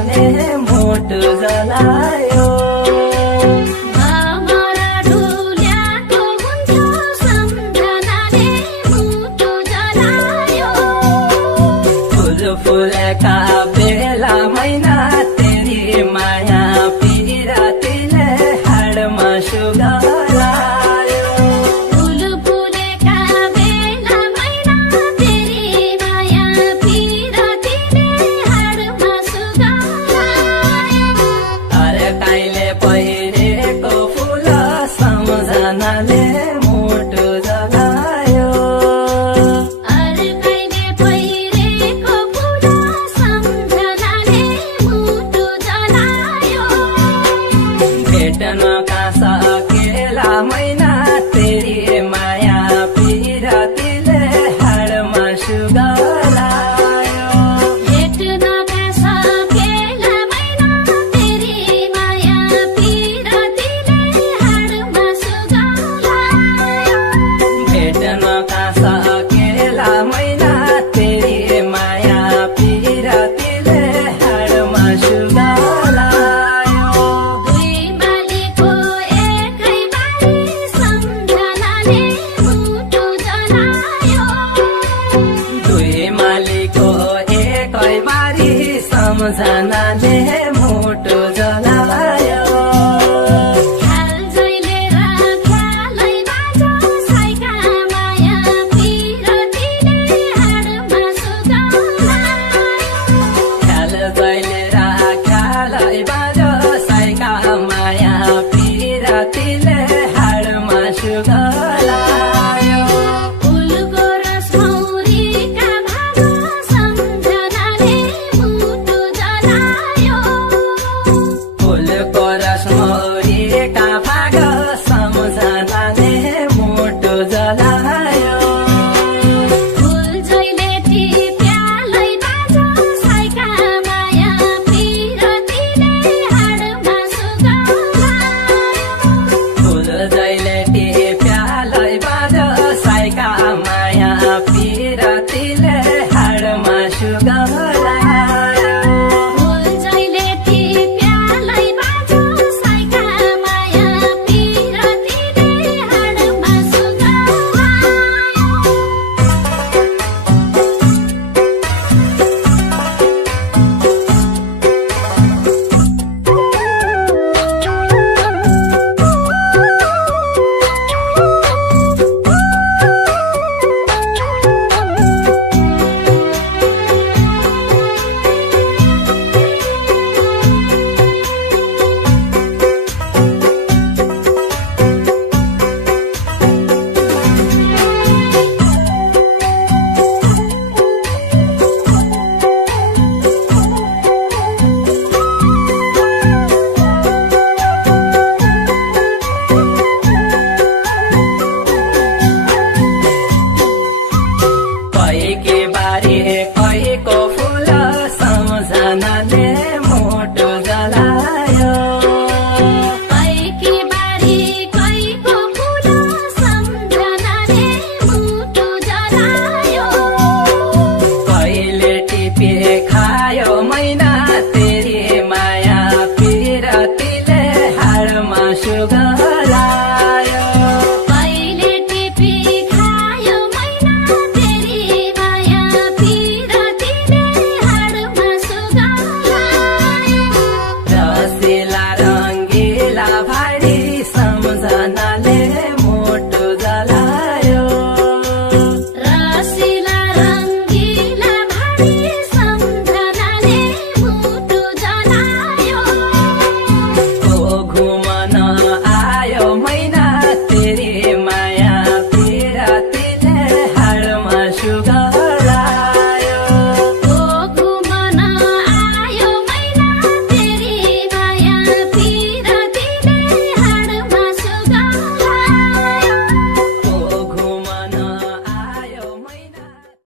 सम्झनाले मुटु जलायो। फुलका बेला मैना तेरी माया पिरातीले हाडमा सुगालायो। फुल फुलेका बेला मैना तेरी माया पिरातीले हाडमा सुगालायो। अरे काइले पहिरेको फुल सम्झनाले मुटु जलायो। भेट्न कहाँ सकेला मैना तेरी माया पिरातीले हाडमा सुगालायो। भेट्न कहाँ सकेला मैना तेरी माया पिरातीले हाडमा सुगालायो। भेट्न कहाँ सकेला मैना तेरी माया पिरातीले हाडमा सुगालायो। दुई मालीको एकै बारी सम्झनाले मुटु जलायो। दुई मालीको एकै बारी सम्झनाले